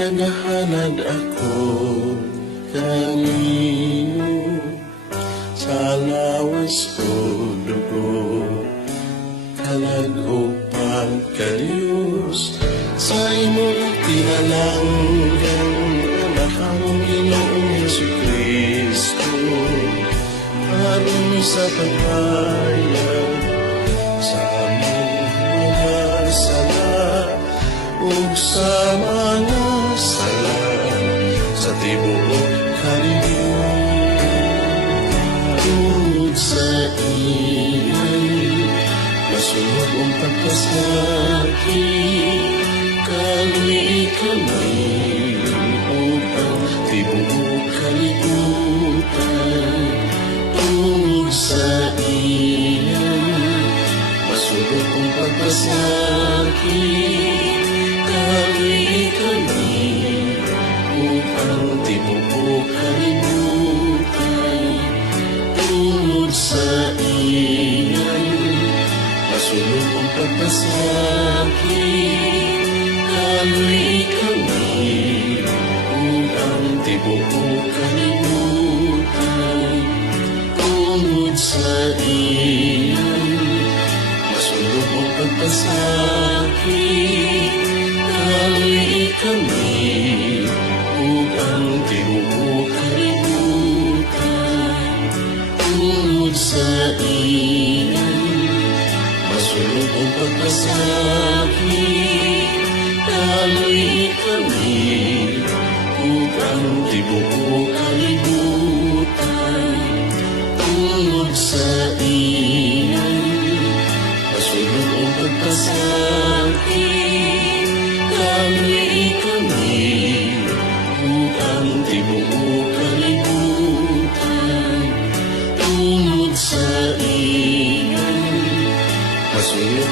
naghahanad ako kanino sa lawas o dugo, kalag o pagkalios sa imong tinalanggan, anak ang Ginoong Jesucristo, aron sa pagbayad sa among mga sala ug sa mga sala sa tibuok kalibutan. Tungod sa iyan masulog ang pagkasakit, kaluy kamay upang tibuok kalibutan. Tungod sa iyan masulog ang pagkasakit, kaluy kamay upang tibuok kalibutan. Tungod sa iyan masulog ang pagkasakit, kaluy kamay upang tibuok kalibutan. Tungod sa iyan masulog ang pagkasakit, kaluy kamay upang tibuok kalibutan. Tungod sa iyan masulog ang pagkasakit, kaluy kamay upang tibuok kalibutan. Tungod sa iyan masulog ang pagkasakit, kaluy kamay upang tibuok kalibutan. Tungod sa iyan masulog